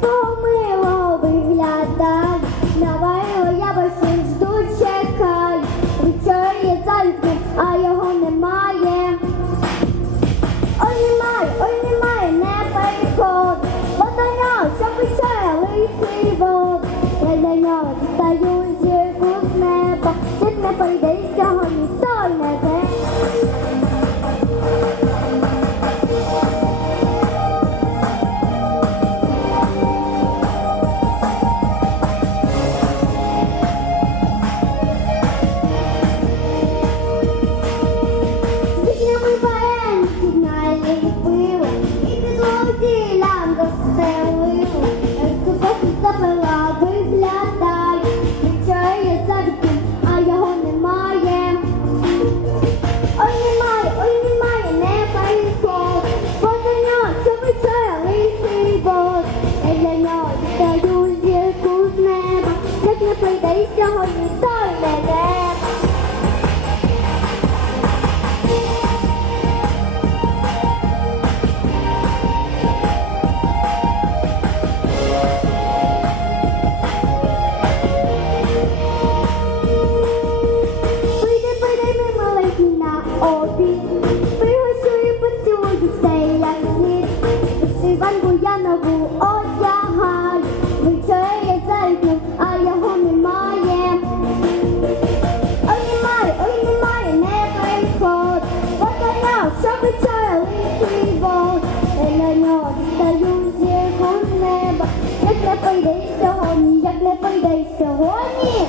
помило виглядай, Наварила я бачу, жду, чекай, Вечорі за а його немає. Ой, немає, ой, немає, не переход, Водоняв, що пече лисий вод, я для нього дістаю зірку з неба, Світ не пойде. була би. Обід. Пригощу і поцілую все як слід. Вишиванку я нову одягаю. Вчора я зайду, а його немає. Ой, немає, ой, немає, не приход. Поканяв, що вчора лихий вод. На нього дістаю зірку з неба. Як не прийде сьогодні, як не прийде сьогодні.